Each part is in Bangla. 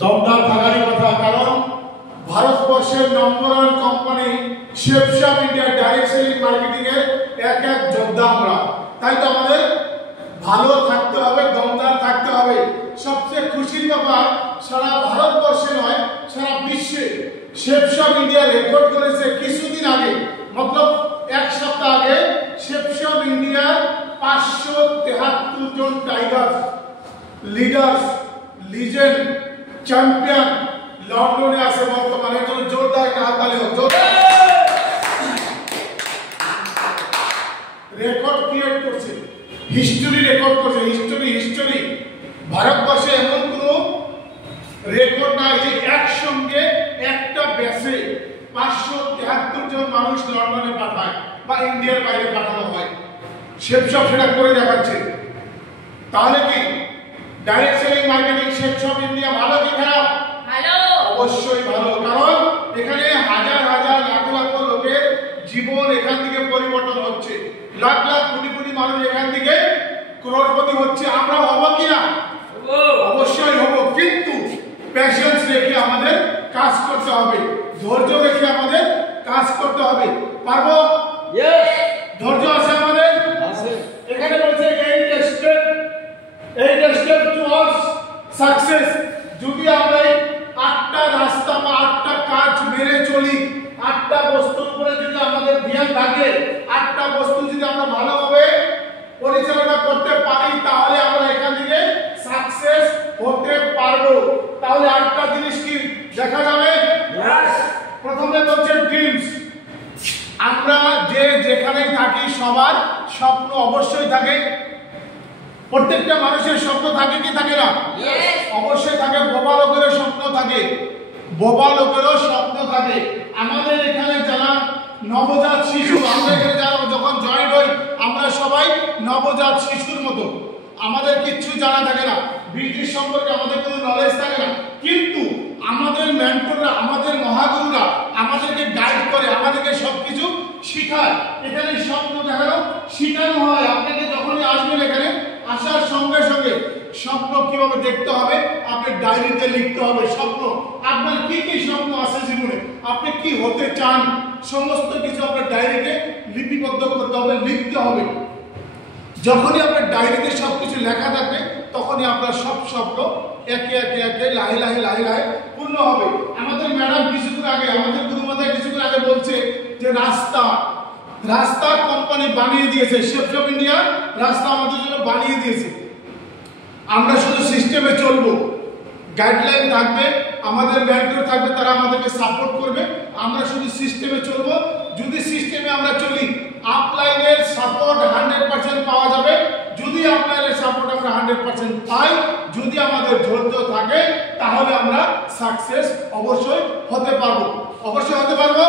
দমদার থাকারই কথা, কারণ ভারতবর্ষের নম্বর ওয়ান কোম্পানি শেপশপ ইন্ডিয়া ডাইরেক্ট সেলিং মার্কেটিং এর এক যোদ্ধা আমরা। তাই তো আমাদের ভালো থাকতে হবে, দমদার থাকতে হবে। সবচেয়ে খুশির ব্যাপার, সারা ভারতবর্ষে নয় সারা বিশ্বে শেপশপ ইন্ডিয়া রেকর্ড করেছে কিছুদিন আগে, মতলব এক সপ্তাহ আগে শেপশপ ইন্ডিয়ার 573 জন টাইগার্স, লিডার্স, লিজেন্ড, চ্যাম্পিয়ন লন্ডনে আছে বর্তমানে। তো জোরদার একটা হাততালি হোক, রেকর্ড ক্রিয়েট করছে, হিস্টোরি রেকর্ড করছে, হিস্টোরি। ভারতবর্ষে এমন কোন রেকর্ড নাই যে একসঙ্গে একটা ব্যাচে 573 জন মানুষ লন্ডনে পাঠায় বা ইন্ডিয়ার বাইরে পাঠানো হয়। শেপশপ সেটা করে দেখাচ্ছে। তাহলে কি ডাইরেক্ট সেলিং মার্কেটিং শেপশপ ইন্ডিয়া ভালো কি খারাপ? ভালো, অবশ্যই ভালো। কারণ এখানে হাজার হাজার লাখ লাখ লোকের জীবন এখান থেকে পরিবর্তন হচ্ছে, লাখ লাখ কোটি কোটি মানুষ এখান থেকে করোড়পতি হচ্ছে। আমরা হব কিনা? অবশ্যই হব, কিন্তু প্যাশন্স রেখে আমাদের কাজ করতে হবে, ধৈর্য রেখে আমাদের কাজ করতে হবে। পারবো? ধৈর্য আছে আমাদের? এখানে বলছে এইট স্টেপ টুয়ার্ডস সাকসেস। যদি আমরা 8টা রাস্তা বা 8টা কাজ মেনে চলি, 8টা বস্তুর উপরে যদি আমাদের ধ্যান থাকে, 8টা বস্তু যদি আমরা ভালোভাবে পরিচালনা করতে পারি, তাহলে আমরা এখান থেকে সাকসেস হতে পারবো। তাহলে 8টা জিনিস কি দেখা যাবে? প্রথমে বলছে ড্রিমস। আমরা যে যেখানে থাকি সবার স্বপ্ন অবশ্যই থাকে। প্রত্যেকটা মানুষের স্বপ্ন থাকে কি থাকে না? অবশ্যই থাকে। বোবা লোকেরও স্বপ্ন থাকে, বোবা লোকেরও স্বপ্ন থাকে। আমাদের এখানে যারা নবজাত শিশু, আমরা এখানে যারা যখন জয়েন হই, আমরা সবাই নবজাত শিশুর মতো, আমাদের কিচ্ছু জানা থাকে না, বিজনেস সম্পর্কে আমাদের কোনো নলেজ থাকে না। কিন্তু আমাদের মেন্টররা, আমাদের মহাগুরুরা আমাদেরকে গাইড করে, আমাদেরকে সবকিছু শিখায়। এখানে স্বপ্ন দেখানো শিখানো হয়। আপনাকে যখনই আসবেন এখানে, আসার সঙ্গে সঙ্গে স্বপ্ন কিভাবে দেখতে হবে আপনি ডায়েরিতে লিখতে হবে। স্বপ্ন, আপনার কি কি স্বপ্ন আছে জীবনে, আপনি কি হতে চান, সমস্ত কিছু আপনার ডায়েরিতে লিপিবদ্ধ করতে হবে, লিখতে হবে। যখনই আপনার ডায়েরিতে সবকিছু লেখা থাকবে, তখনই আপনার সব স্বপ্ন একে একে একে লাহে লাহে লাহে লাহে পূর্ণ হবে। আমাদের ম্যাডাম কিছুক্ষণ আগে, আমাদের গুরুমাতা কিছুক্ষণ আগে বলছে যে রাস্তা কোম্পানি বানিয়ে দিয়েছে, শেপশপ ইন্ডিয়া রাস্তা আমাদের জন্য বানিয়ে দিয়েছে। আমরা শুধু সিস্টেমে চলবো, গাইডলাইন থাকবে, আমাদের মেন্টর থাকবে, তারা আমাদেরকে সাপোর্ট করবে। আমরা শুধু সিস্টেমে চলবো। যদি সিস্টেমে আমরা চলি, আপলাইনের সাপোর্ট 100% পাওয়া যাবে। যদি আপলাইনের সাপোর্ট আমরা 100% পাই, যদি আমাদের ধৈর্য থাকে, তাহলে আমরা সাকসেস অবশ্যই হতে পারবো। অবশ্যই হতে পারবো।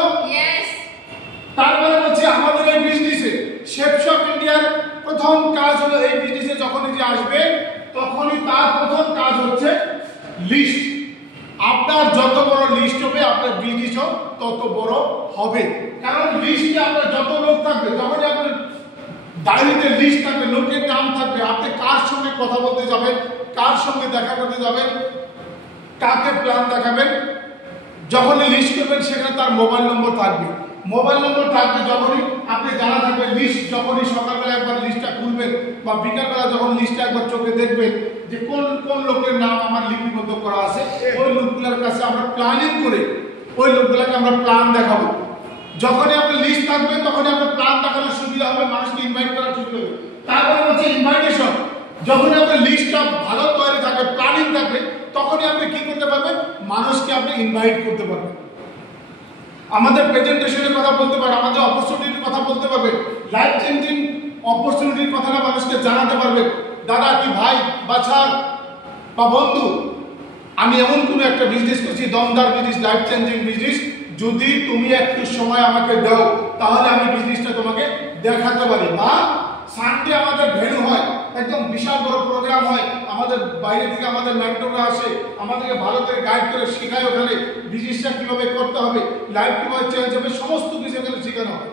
তারপরে হচ্ছে আমাদের এই বিজনেসে, শেপশপ ইন্ডিয়ার প্রথম কাজ হলো, এই বিজনেসে যখনই যে আসবে তখনই তার প্রথম কাজ হচ্ছে লিস্ট। আপনার যত বড় লিস্ট হবে, আপনার বিজনেসও তত বড় হবে। কারণ লিস্টে আপনার যত লোক থাকবে, যখনই আপনার ডায়েরিতে লিস্ট থাকবে, লোকের নাম থাকবে, আপনি কার সঙ্গে কথা বলতে যাবেন, কার সঙ্গে দেখা করতে যাবেন, কাকে প্ল্যান দেখাবেন, যখনই লিস্ট করবেন সেখানে তার মোবাইল নম্বর থাকবে। মোবাইল নম্বর থাকবে, যখনই আপনি জানা থাকবে লিস্ট, যখনই সকালবেলা একবার লিস্টটা খুলবেন বা বিকালবেলা যখন লিস্টটা একবার চোখে দেখবেন যে কোন কোন লোকের নাম আমার লিপিবদ্ধ করা আছে, ওই লোকগুলোর কাছে আমরা প্ল্যানিং করে ওই লোকগুলোকে আমরা প্ল্যান দেখাবো। যখনই আপনার লিস্ট থাকবে, তখনই আপনার প্ল্যান দেখানোর সুবিধা হবে, মানুষকে ইনভাইট করার সুবিধা হবে। তারপরে হচ্ছে ইনভাইটেশন। যখনই আপনার লিস্টটা ভালো তৈরি থাকবে, প্ল্যানিং থাকবে, তখনই আপনি কি করতে পারবেন, মানুষকে আপনি ইনভাইট করতে পারবেন, আমাদের প্রেজেন্টেশনের কথা বলতে পারবেন, আমাদের অপরচুনিটির কথা বলতে পারবেন, লাইফ চেঞ্জিং অপরচুনিটির কথাটা মানুষকে জানাতে পারবেন। দাদা কি ভাই বা ছাড় বা বন্ধু, আমি এমন কোনো একটা বিজনেস করছি, দমদার বিজনেস, লাইফ চেঞ্জিং বিজনেস, যদি তুমি একটু সময় আমাকে দাও, তাহলে আমি বিজনেসটা তোমাকে দেখাতে পারি। বা সানডে আমাদের ভেন্যু হয়, একদম বিশাল বড় প্রোগ্রাম হয়, আমাদের বাইরে থেকে আমাদের মেন্টররা আসে, আমাদেরকে ভালো করে গাইড করে শেখায়, ওখানে বিজনেসটা কিভাবে করতে হবে, লাইফ কিভাবে চেঞ্জ হবে, সমস্ত কিছু এখানে শেখানো হয়।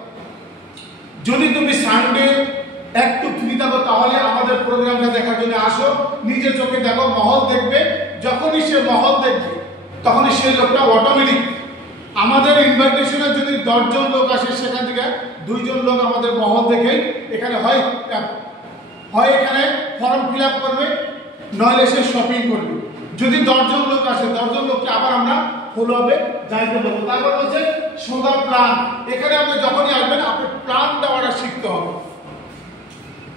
যদি তুমি সানডে একটু ফ্রি থাকো, তাহলে আমাদের প্রোগ্রামটা দেখার জন্য আসো, নিজের চোখে দেখো, মহল দেখবে। যখনই সে মহল দেখবে তখনই সেই লোকটা অটোমেটিক আমাদের ইনভাইটেশনে যদি 10 জন লোক আসে সেখান থেকে 2 জন লোক আমাদের মহল দেখে এখানে হয় এখানে ফর্ম ফিল আপ করবে, নইলে সে শপিং করবে। যদি 10 জন লোক আসে 10 জন লোককে আবার আমরা ফলো আপে যাইতে পারবো। তারপর হচ্ছে সোজা প্ল্যান। এখানে আপনি যখনই আসবেন আপনি প্ল্যান দেওয়াটা শিখতে হবে।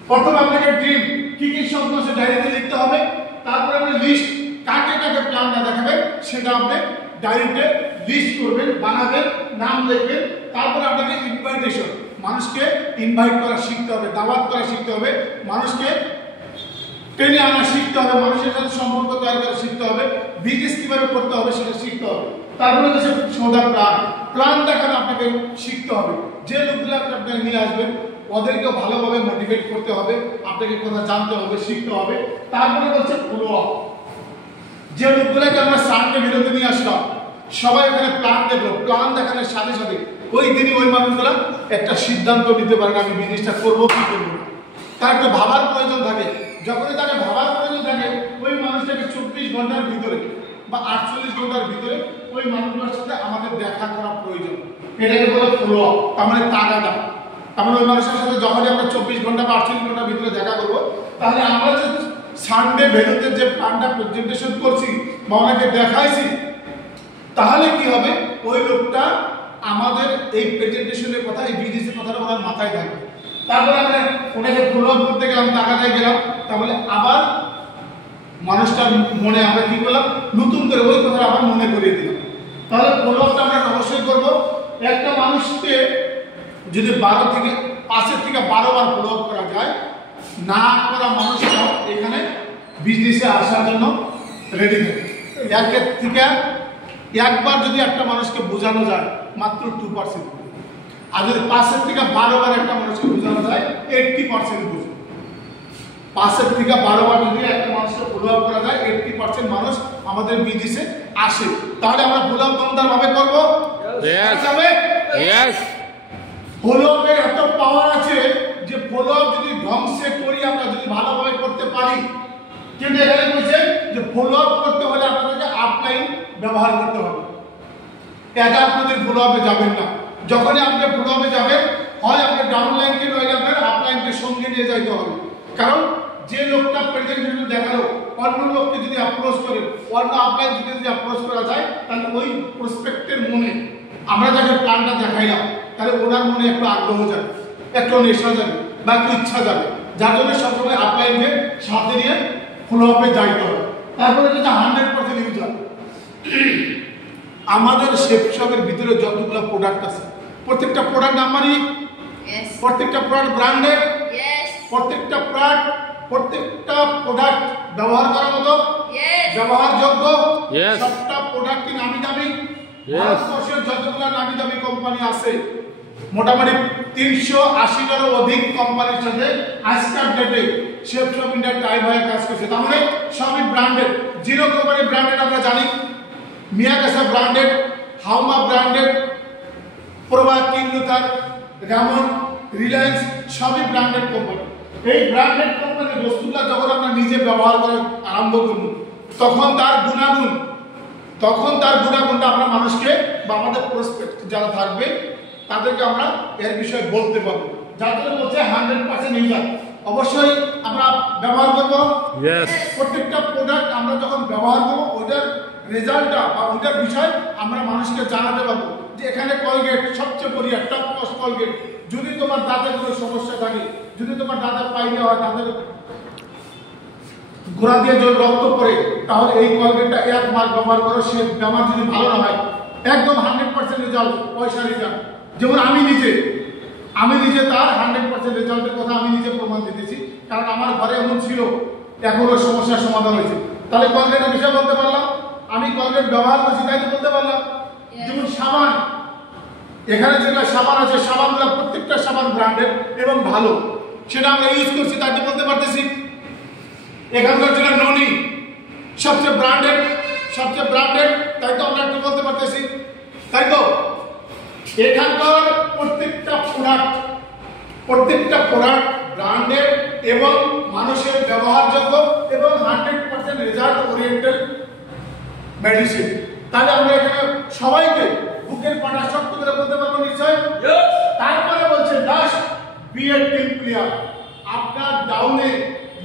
প্রথমে আপনাকে ড্রিম কি কি স্বপ্ন সে ডায়েরিতে লিখতে হবে, তারপরে আপনি লিস্ট কাকে কাকে প্ল্যান না দেখাবেন সেটা আপনি ডায়েরিতে লিস্ট করবেন, বানাবেন, নাম লিখবেন। তারপরে আপনাকে ইনভাইটেশন, মানুষকে ইনভাইট করা শিখতে হবে, দাওয়াত করা শিখতে হবে, মানুষকে টেনে আনা শিখতে হবে, মানুষের সাথে সম্পর্ক তৈরি করা শিখতে হবে, বিজনেস কিভাবে করতে হবে সেটা শিখতে হবে। তারপরে হচ্ছে সোজা প্ল্যান দেখানো আপনাকে শিখতে হবে। যে লোকগুলো আপনি নিয়ে আসবেন ওদেরকেও ভালোভাবে মোটিভেট করতে হবে, আপনাকে কথা জানতে হবে, শিখতে হবে। তারপরে হচ্ছে ফলো আপ। যে লোকগুলোকে আমরা সানডে বিরতি নিয়ে আসলাম সবাই ওখানে প্ল্যান দেখলো, প্ল্যান দেখানোর সাথে সাথে ওই দিনই ওই মানুষগুলো একটা সিদ্ধান্ত নিতে পারেন আমি বিজনেসটা করবো কি করবো না। তার একটা ভাবার প্রয়োজন থাকে। যখনই তাকে ভাবার প্রয়োজন থাকে ওই মানুষটাকে 24 ঘন্টার ভিতরে বা 48 ঘন্টার ভিতরে ওই মানুষটার সাথে আমাদের দেখা করা প্রয়োজন। এটাকে বলে ফলো আপ, তার মানে তাগাদা। তার মানে ওই মানুষের সাথে যখনই আমরা 24 ঘন্টা বা 48 ঘন্টার ভিতরে দেখা করবো তাহলে আমরা যে সানডে ভেন্যুতে যে প্ল্যানটা প্রেজেন্টেশন করছি বা ওনাকে দেখাইছি তাহলে কি হবে, ওই লোকটা আমাদের এই প্রেজেন্টেশনের কথা, এই বিজনেসের কথাটা ওনার মাথায় থাকবে। তারপরে আমরা ওনাকে ফলো আপ করতে গেলাম, তাকাতে গেলাম, তাহলে আবার মানুষটার মনে আমরা কি করলাম, নতুন করে ওই কথাটা আবার মনে করিয়ে দিলাম। তাহলে ফলো আপটা আমরা অবশ্যই করবো। একটা মানুষকে যদি 5 থেকে 12 বার ফলো আপ করা যায়, না করা মানুষটাও এখানে বিজনেসে আসার জন্য রেডি থাকে। একের থেকে একবার যদি একটা মানুষকে বোঝানো যায় মাত্র 2%, আর যদি 5 থেকে 12 বার একটা মানুষকে বোঝানো যায় 80% বুঝবে। 5 থেকে 12 বার যদি একটা মানুষকে ফলো আপ করা যায় 80% মানুষ আমাদের বিজনেসে আসে। তাহলে আমরা ফলো আপ দমদার ভাবে করবো। ফলো আপের এত পাওয়ার আছে যে ফলো আপ যদি ধ্বংসে করি, আমরা যদি ভালোভাবে করতে পারি, কিন্তু এখানে বলছে যে ফলো আপ করতে হলে আপনাদেরকে আপলাইন ব্যবহার করতে হবে। এটা আপনাদের ফলো আপে যাবেন না। যখনই আপনি ফলো আপে যাবেন হয় আপনার ডাউনলাইনকে নয় আপনার আপলাইনকে সঙ্গে নিয়ে যাইতে হবে। কারণ যে লোকটা প্রেজেন্টেশন দেখালো অন্য লোককে যদি অ্যাপ্রোচ করে, অন্য আপলাইন যদি অ্যাপ্রোচ করা যায় তাহলে ওই প্রসপেক্টের মনে আমরা যাকে প্ল্যানটা দেখাইলাম তাহলে ওনার মনে একটু আগ্রহ যাবে, একটু নেশা যাবে বা একটু ইচ্ছা যাবে, যার জন্য সবসময় আপলাইনকে সাথে নিয়ে ফলো আপে যাইতে হবে। তারপরে যেটা 100% ইউজার, আমাদের শেপ শপের ভিতরে যতগুলো প্রোডাক্ট আছে প্রত্যেকটা প্রোডাক্ট আমারই, প্রত্যেকটা প্রোডাক্ট ব্র্যান্ডেড, প্রত্যেকটা প্রোডাক্ট ব্যবহার করার মতো, ব্যবহারযোগ্য, সবটা প্রোডাক্টই নামি দামি। ভারতবর্ষের যতগুলো নামি দামি কোম্পানি আছে মোটামুটি 380টারও অধিক কোম্পানির সাথে আজকের ডেটে শেপ শপ ইন্ডিয়া টাইপ হয়ে কাজ করছে। তার মানে সবই ব্র্যান্ডেড। জিরো কোম্পানি ব্র্যান্ডেড আমরা জানি, মিয়াকাসা ব্র্যান্ডেড, হাউমা ব্র্যান্ডেড, প্রভা, কিং লুথার, রামন, রিলায়েন্স সবই ব্র্যান্ডেড কোম্পানি। এই ব্র্যান্ডেড কোম্পানির বস্তুটা যখন আমরা নিজে ব্যবহার করা আরম্ভ করব তখন তার গুণাগুণটা আমরা মানুষকে বা আমাদের প্রসপেক্ট যারা থাকবে তাদেরকে আমরা এর বিষয়ে বলতে পারবো। যার জন্য বলছে 100% ইউজার অবশ্যই আমরা ব্যবহার করবো। প্রত্যেকটা প্রোডাক্ট আমরা যখন ব্যবহার করবো ওইটার রেজাল্টটা বা ওইটার বিষয় আমরা মানুষকে জানাতে পারবো যে এখানে কলগেট সবচেয়ে বড়িয়া টপ কস্ট কলগেট। যদি তোমার দাঁতের কোনো সমস্যা থাকে, যদি তোমার দাঁতের পাইলে হয়, দাঁতের গোড়া দিয়ে যদি রক্ত পড়ে, তাহলে এই কলগেটটা 1 মাস ব্যবহার করো। সে ব্যবহার যদি ভালো না হয় একদম 100% রেজাল্ট, পয়সা রেজাল্ট। যেমন আমি নিজে তার 100% রেজাল্টের কথা আমি নিজে প্রমাণ দিতেছি, কারণ আমার ঘরে এমন ছিল, এখন ওই সমস্যার সমাধান হয়েছে। তাহলে কলগেটের বিষয় বলতে পারলাম, আমি কলগেট ব্যবহার করছি তাই তো বলতে পারলাম। যেমন সাবান, এখানে যেটা সাবান আছে সাবানগুলো প্রত্যেকটা সাবান ব্র্যান্ডেড এবং ভালো, সেটা আমরা ইউজ করছি তাই তো বলতে পারতেছি। এখানকার যেটা ননি সবচেয়ে ব্র্যান্ডেড তাই তো আমরা একটু বলতে পারতেছি, তাই তো। এখানকার প্রত্যেকটা প্রোডাক্ট ব্র্যান্ডেড এবং মানুষের ব্যবহারযোগ্য এবং 100% রেজাল্ট ওরিয়েন্টেড মেডিসিন। তাহলে আমরা এখানে সবাইকে বুকের পাটা শক্ত করে বলতে পারবো নিশ্চয়। তারপরে বলছে last B A team player. আপনার ডাউনে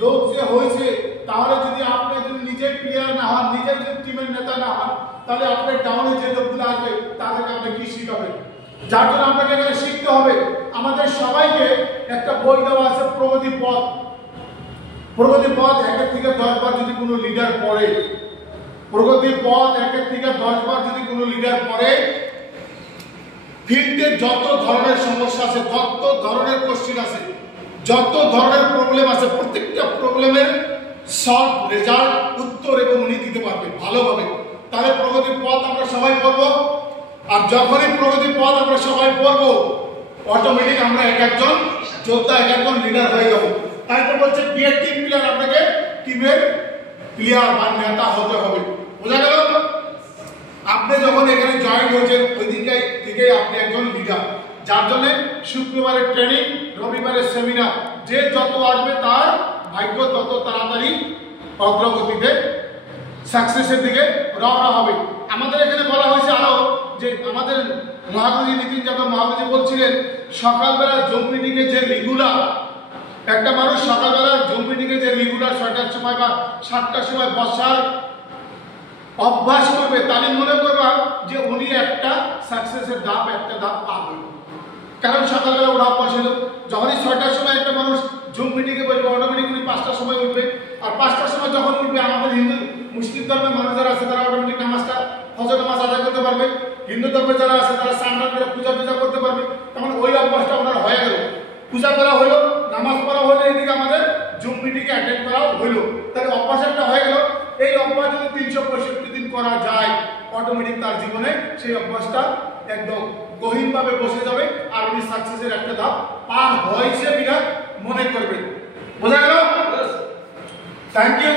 লোক যে হয়েছে, তাহলে যদি আপনি যদি নিজের প্লেয়ার না হন, নিজের যদি টিমের নেতা না হন, তাহলে আপনার ডাউনে যে লোকগুলো আসবে তাদেরকে আপনি কি শিখাবেন? যার জন্য আপনাকে এখানে শিখতে হবে। আমাদের সবাইকে একটা বই দেওয়া আছে প্রগতি পথ। প্রগতি পথ 1 থেকে 10 বার যদি কোনো লিডার পড়ে, প্রগতি পথ 1 থেকে 10 বার যদি কোনো লিডার পড়ে, ফিল্ডে যত ধরনের সমস্যা আছে, যত ধরনের কোশ্চেন আছে, যত ধরনের প্রবলেম আছে, প্রত্যেকটা প্রবলেমের সলভ, রেজাল্ট, উত্তর এবং উনি দিতে পারবে ভালোভাবে। তাহলে প্রগতি পথ আমরা সবাই পড়বো। আর যখনই প্রগতি পথ আমরা সবাই পড়বো, অটোমেটিক আমরা এক একজন যোদ্ধা, এক একজন লিডার হয়ে যাবো। তাই তো বলছে বিএ টিম প্লেয়ার, আপনাকে টিমের প্লেয়ার বা নেতা হতে হবে। বোঝা গেল? আপনি যখন এখানে জয়েন হয়েছেন ওই দিনটাই থেকে আপনি একজন লিডার। যার জন্য শুক্রবারের ট্রেনিং, রবিবারের সেমিনার, যে যত আসবে তার ভাগ্য তত তাড়াতাড়ি অগ্রগতিতে সাকসেসের দিকে রওনা হবে। আমাদের এখানে বলা হয়েছে আরো যে আমাদের মহাগুরু নীতিন যাদব মহাগুরু বলছিলেন সকালবেলা জুম মিটিংয়ে যে রেগুলার একটা মানুষ সকালবেলা জুম মিটিংয়ে যে রেগুলার 6টার সময় বা 7টার সময় বসার অভ্যাস করবে, তাহলে মনে করবা যে উনি একটা সাকসেসের ধাপ, একটা ধাপ পার হইল। কারণ সকালবেলা ওরা অভ্যাস হলো। যখনই 6টার সময় একটা মানুষ জুম মিটিংয়ে বসবে, অটোমেটিক উনি 5টার সময় উঠবে। আর 5টার সময় যখন উঠবে, আমাদের হিন্দু মুসলিম ধর্মের মানুষ যারা আছে তারা অটোমেটিক নামাজটা, ফজর নামাজ আদায় করতে পারবে। হিন্দু ধর্মের যারা আছে তারা সান্ডার করে পূজা করতে পারবে। তখন ওই অভ্যাসটা আপনার হয়ে গেল, পূজা করা হইলো, নামাজ পড়া হইলো, এদিকে আমাদের জুম মিটিংয়ে অ্যাটেন্ড করাও হইলো। তাহলে অভ্যাস একটা হয়ে গেল। এই অভ্যাস যদি 365 দিন করা যায়, অটোমেটিক তার জীবনে সেই অভ্যাসটা একদম গহীনভাবে বসে যাবে। আর উনি সাকসেসের একটা ধাপ পার হয়েছে বিনা মনে করবেন। বোঝা গেল? Thank you.